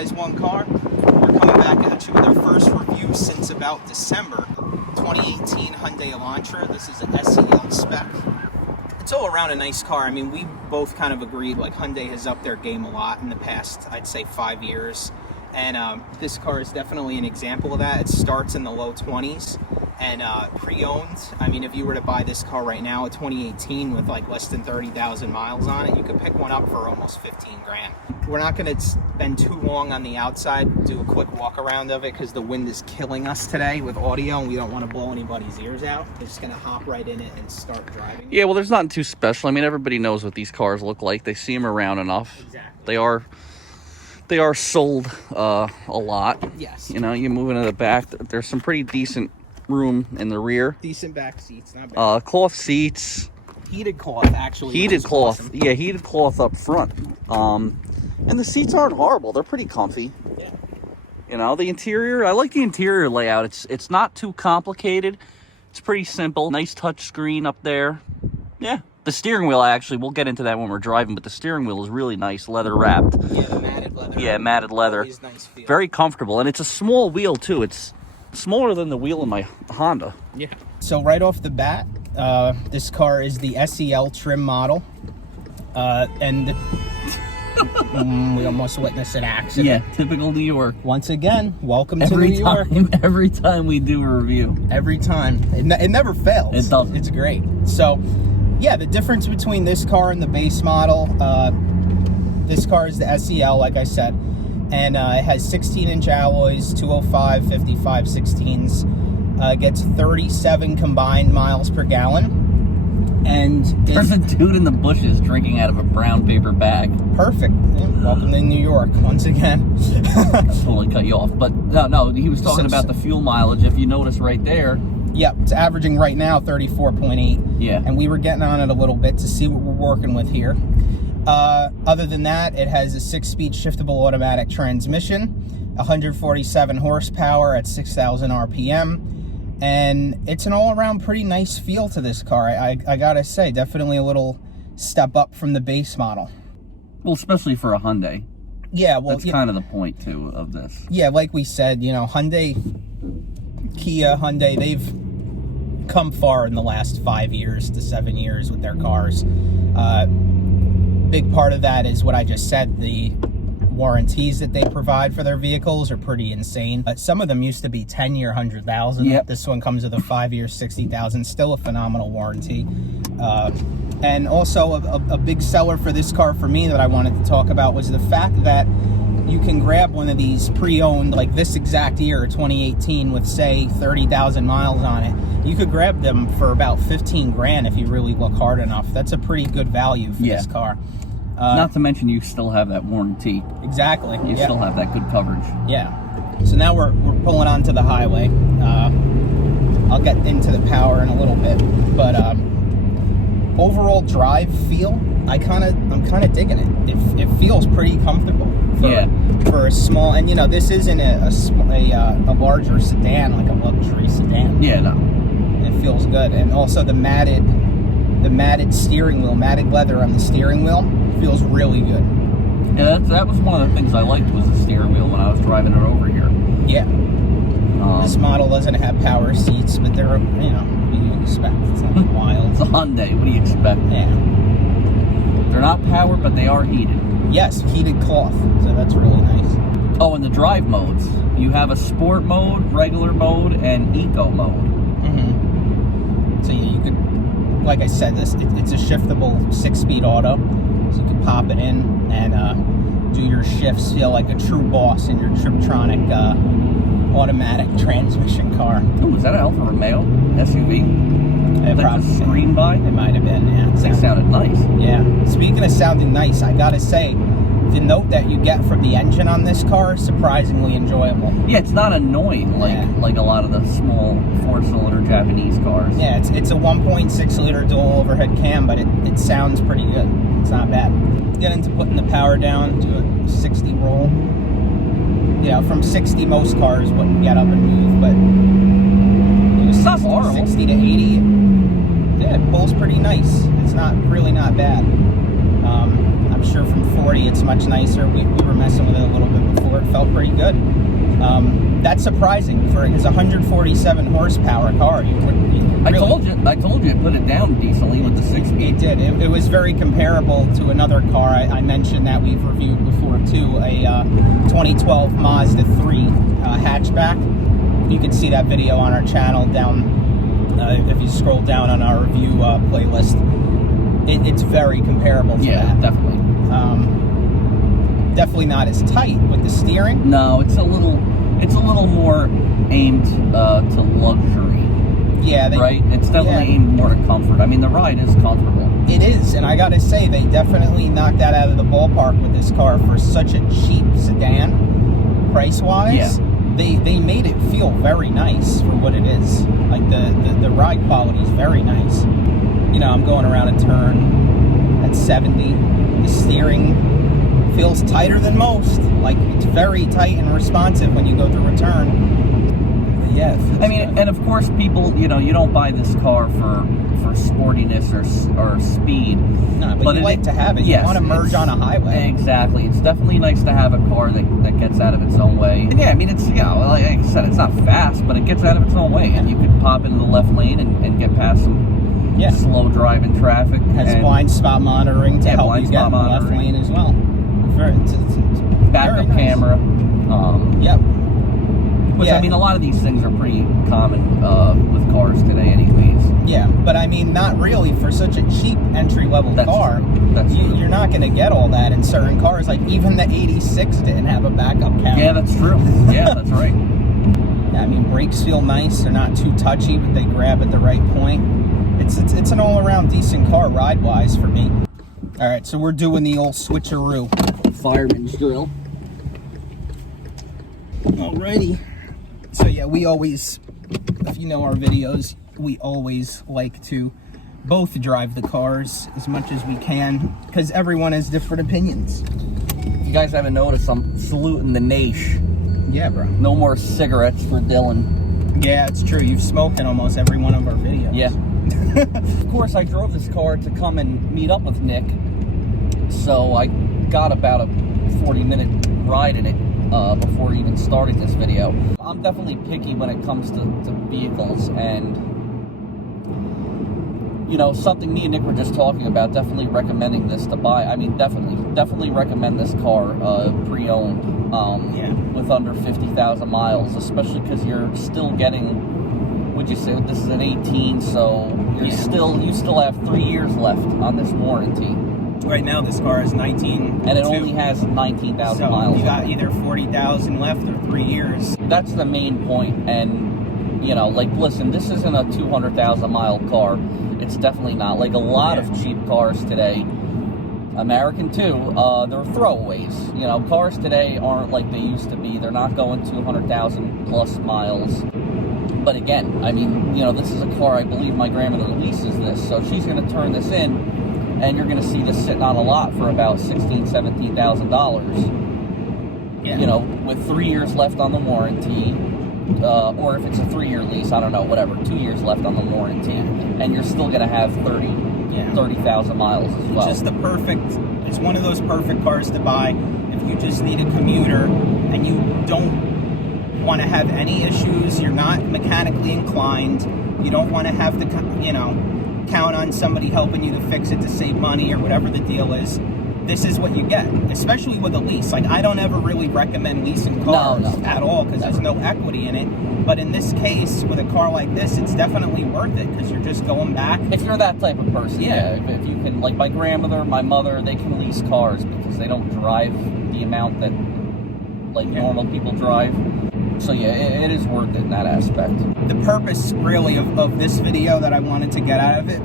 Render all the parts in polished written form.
guys one car. We're coming back at you with our first review since about December. 2018 Hyundai Elantra. This is an SEL spec. It's all around a nice car. I mean, we both kind of agreed, like, Hyundai has upped their game a lot in the past, I'd say, 5 years. And this car is definitely an example of that. It starts in the low 20s and pre-owned. I mean, if you were to buy this car right now, a 2018 with like less than 30,000 miles on it, you could pick one up for almost 15 grand. We're not going to spend too long on the outside, do a quick walk around of it because the wind is killing us today with audio and we don't want to blow anybody's ears out. We're just going to hop right in it and start driving. Yeah, well, there's nothing too special. I mean, everybody knows what these cars look like. They see them around enough. Exactly. They are sold a lot. Yes. You know, you move into the back. There's some pretty decent room in the rear. Decent back seats, not bad. Cloth seats. Heated cloth, actually. Heated cloth. Awesome. Yeah, heated cloth up front. And the seats aren't horrible. They're pretty comfy. Yeah. You know, the interior, I like the interior layout. It's not too complicated. It's pretty simple. Nice touch screen up there. Yeah. The steering wheel, actually, we'll get into that when we're driving, but the steering wheel is really nice, leather wrapped. Yeah, the matted leather. Yeah, matted leather. Nice feel. Very comfortable, and it's a small wheel too. It's smaller than the wheel in my Honda. Yeah. So right off the bat, this car is the SEL trim model, and we almost witnessed an accident. Yeah, typical New York. Once again, welcome to New York. Every time we do a review. Every time. It never fails. It doesn't. It's great. So, yeah, the difference between this car and the base model, this car is the SEL, like I said, and it has 16-inch alloys, 205, 55, 16s, gets 37 combined miles per gallon. And there's a dude in the bushes drinking out of a brown paper bag. Perfect. Yeah, welcome to New York once again. I totally cut you off, but no, he was talking about the fuel mileage. If you notice right there. Yep, it's averaging right now 34.8. Yeah. And we were getting on it a little bit to see what we're working with here. Other than that, it has a 6-speed shiftable automatic transmission, 147 horsepower at 6,000 RPM. And it's an all-around pretty nice feel to this car. I gotta say, definitely a little step up from the base model. Well, especially for a Hyundai. Yeah, well, that's kind of the point, too, of this. Yeah, like we said, you know, Hyundai, they've come far in the last 5 years to 7 years with their cars. Big part of that is what I just said, the warranties that they provide for their vehicles are pretty insane. Some of them used to be 10-year, 100,000. Yep. This one comes with a 5-year, 60,000. Still a phenomenal warranty. And also a big seller for this car for me that I wanted to talk about was the fact that you can grab one of these pre-owned, like this exact year, 2018, with say 30,000 miles on it. You could grab them for about 15 grand if you really look hard enough. That's a pretty good value for this car. Not to mention you still have that warranty. Exactly. You still have that good coverage. Yeah. So now we're pulling onto the highway. I'll get into the power in a little bit, but overall drive feel, I'm kind of digging it. It feels pretty comfortable for a small, and you know, this isn't a larger sedan, like a luxury sedan. Yeah, no. It feels good, and also the matted steering wheel, matted leather on the steering wheel feels really good. Yeah, that was one of the things I liked was the steering wheel when I was driving it over here. Yeah. This model doesn't have power seats, but they're, you know, what do you expect? It's not wild. It's a Hyundai. What do you expect? Yeah. They're not powered, but they are heated. Yes, heated cloth, so that's really nice. Oh, and the drive modes. You have a sport mode, regular mode, and eco mode. Mm-hmm. So you could, like I said, it's a shiftable 6-speed auto, so you can pop it in and do your shifts, feel like a true boss in your Triptronic automatic transmission car. Oh, is that an Alfa Romeo SUV? It probably just screened by? It might have been, yeah. They sounded nice. Yeah. Speaking of sounding nice, I gotta say, the note that you get from the engine on this car is surprisingly enjoyable. Yeah, it's not annoying like a lot of the small 4-cylinder Japanese cars. Yeah, it's a 1.6-liter dual overhead cam, but it sounds pretty good. It's not bad. Get into putting the power down to a 60 roll. Yeah, from 60, most cars wouldn't get up and move, but it's not horrible. 60 to 80, yeah, it pulls pretty nice. It's really not bad. I'm sure from 40 it's much nicer. We were messing with it a little bit before. felt pretty good. That's surprising for it's 147 horsepower car. I told you it put it down decently with the 6-speed. It did. It was very comparable to another car I mentioned that we've reviewed before too, a 2012 Mazda 3 hatchback. You can see that video on our channel down if you scroll down on our review playlist. It's very comparable to that. Yeah, definitely. Definitely not as tight with the steering. No, it's a little more aimed to luxury. Yeah, right? It's definitely aimed more to comfort. I mean, the ride is comfortable. It is, and I gotta say, they definitely knocked that out of the ballpark with this car for such a cheap sedan, price-wise. Yeah. They made it feel very nice for what it is. Like, the ride quality is very nice. You know, I'm going around a turn at 70. The steering feels tighter than most. Like, it's very tight and responsive when you go through a turn. But yeah, I mean, and of course, people, you know, you don't buy this car for sportiness or speed. No, but you like to have it. Yes, you want to merge on a highway. Exactly. It's definitely nice to have a car that gets out of its own way. And yeah, I mean, it's, you know, like I said, it's not fast, but it gets out of its own way. And you can pop into the left lane and get past some slow driving traffic. Has blind spot monitoring to help you get in the left lane as well. It's backup camera. Yep. Which, I mean, a lot of these things are pretty common with cars today anyways. Yeah, but I mean, not really for such a cheap entry-level car. That's true. You're not going to get all that in certain cars. Like, even the 86 didn't have a backup camera. Yeah, that's true. Yeah, that's right. Yeah, I mean, brakes feel nice. They're not too touchy, but they grab at the right point. It's an all-around decent car ride-wise for me. All right, so we're doing the old switcheroo. Fireman's drill. Alrighty. So yeah, we always, if you know our videos, we always like to both drive the cars as much as we can because everyone has different opinions. If you guys haven't noticed, I'm saluting the Naish. Yeah, bro. No more cigarettes for Dylan. Yeah, it's true. You've smoked in almost every one of our videos. Yeah. Of course, I drove this car to come and meet up with Nick, so I got about a 40-minute ride in it before even starting this video. I'm definitely picky when it comes to vehicles, and you know, something me and Nick were just talking about, definitely recommending this to buy. I mean, definitely recommend this car pre-owned with under 50,000 miles, especially because you're still getting, would you say this is an 18, so you still have 3 years left on this warranty. Right now, this car is 19. And it only has 19,000 miles. You got either 40,000 left or 3 years. That's the main point. And, you know, like, listen, this isn't a 200,000 mile car. It's definitely not. Like, a lot of cheap cars today, American too, they're throwaways. You know, cars today aren't like they used to be. They're not going 200,000 plus miles. But again, I mean, you know, this is a car, I believe my grandmother leases this. So she's going to turn this in. And you're going to see this sitting on a lot for about $16,000, $17,000. Yeah. You know, with 3 years left on the warranty, or if it's a 3-year lease, I don't know, whatever, 2 years left on the warranty, and you're still going to have 30,000 miles as well. It's one of those perfect cars to buy if you just need a commuter and you don't want to have any issues. You're not mechanically inclined. You don't want to have to, you know, count on somebody helping you to fix it to save money or whatever the deal is. This is what you get, especially with a lease. Like, I don't ever really recommend leasing cars at all because there's no equity in it. But in this case, with a car like this, it's definitely worth it because you're just going back. If you're that type of person, if you can, like my grandmother, my mother, they can lease cars because they don't drive the amount that like normal people drive. So yeah, it is worth it in that aspect. The purpose really of this video that I wanted to get out of it,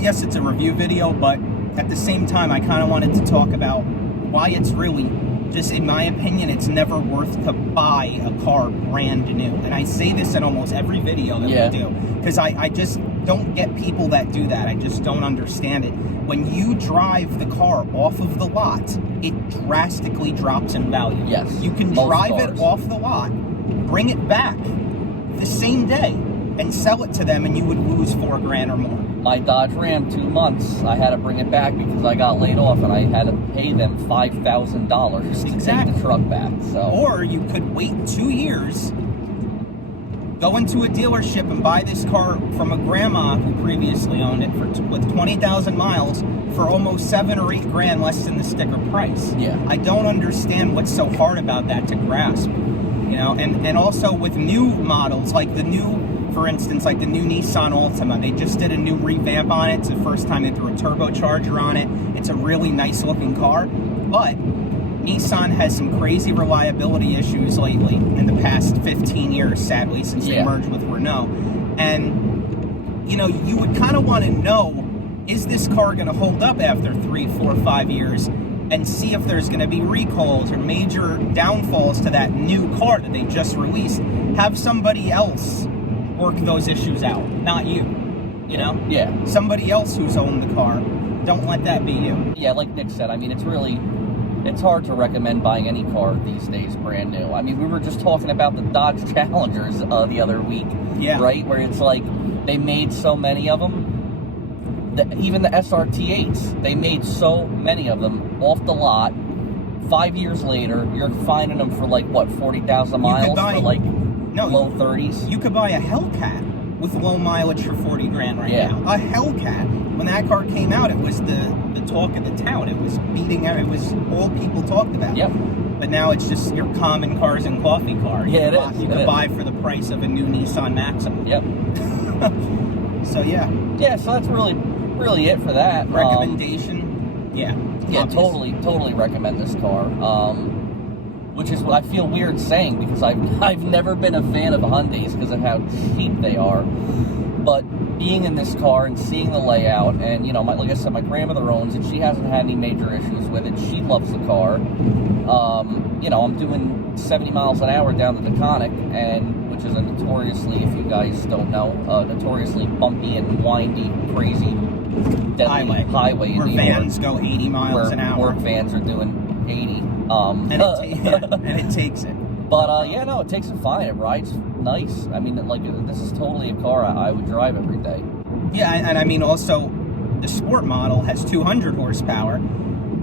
yes, it's a review video, but at the same time, I kind of wanted to talk about why it's really, just in my opinion, it's never worth to buy a car brand new. And I say this in almost every video that we do, because I just don't get people that do that. I just don't understand it. When you drive the car off of the lot, it drastically drops in value. Yes. You can drive it off the lot, bring it back the same day, and sell it to them, and you would lose $4,000 or more. My Dodge Ram, 2 months, I had to bring it back because I got laid off, and I had to pay them $5,000 to take the truck back. So, or you could wait 2 years, go into a dealership and buy this car from a grandma who previously owned it with 20,000 miles for almost $7,000 or $8,000 less than the sticker price. Yeah. I don't understand what's so hard about that to grasp. You know, and also with new models, like the new, for instance, like the new Nissan Altima, they just did a new revamp on it. It's the first time they threw a turbocharger on it. It's a really nice looking car, but Nissan has some crazy reliability issues lately in the past 15 years, sadly, since they merged with Renault. And, you know, you would kind of want to know, is this car going to hold up after 3, 4, 5 years? And see if there's going to be recalls or major downfalls to that new car that they just released. Have somebody else work those issues out, not you. You know? Yeah. Somebody else who's owned the car. Don't let that be you. Yeah, like Nick said, I mean, it's hard to recommend buying any car these days brand new. I mean, we were just talking about the Dodge Challengers the other week, right? Where it's like they made so many of them. Even the SRT8s, they made so many of them off the lot. 5 years later, you're finding them for like, what, 40,000 miles for like low 30s? You could buy a Hellcat with low mileage for $40,000 right now. A Hellcat. When that car came out, it was the talk of the town. It was beating out. It was all people talked about. Yep. But now it's just your common cars and coffee car. Yeah, it is. You can buy for the price of a new Nissan Maxima. Yep. So yeah. Yeah, so that's really it for that. Recommendation. Yeah, totally recommend this car. Which is what I feel weird saying because I've never been a fan of Hyundais because of how cheap they are. But being in this car and seeing the layout, and you know, like I said, my grandmother owns it. She hasn't had any major issues with it. She loves the car. You know, I'm doing 70 miles an hour down the Taconic, and which is a notoriously, if you guys don't know, notoriously bumpy and windy, crazy, deadly highway where in New York. Vans go 80 miles an hour. Work vans are doing 80. And it takes it. But yeah, no, it takes it fine. It rides nice. I mean, like, this is totally a car I would drive every day. Yeah, and I mean, also, the Sport model has 200 horsepower,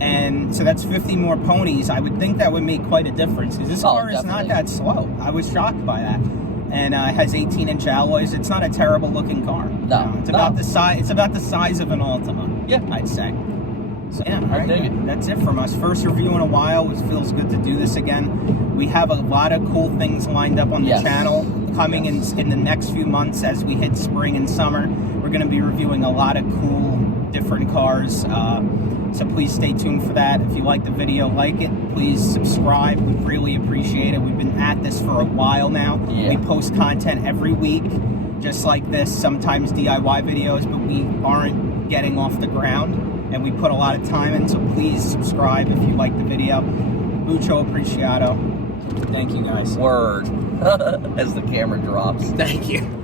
and so that's 50 more ponies. I would think that would make quite a difference, because this car is not that slow. I was shocked by that. And it has 18-inch alloys. It's not a terrible-looking car. No, it's about the size. It's about the size of an Altima. Yeah, I'd say. So yeah, I dig it. That's it from us. First review in a while. It feels good to do this again. We have a lot of cool things lined up on the channel coming in the next few months as we hit spring and summer. We're going to be reviewing a lot of cool, different cars. So please stay tuned for that. If you like the video, like it. Please subscribe. We really appreciate it. We've been at this for a while now. Yeah. We post content every week, just like this. Sometimes DIY videos, but we aren't getting off the ground. And we put a lot of time in, so please subscribe if you like the video. Mucho apreciado. Thank you, guys. Word. As the camera drops. Thank you.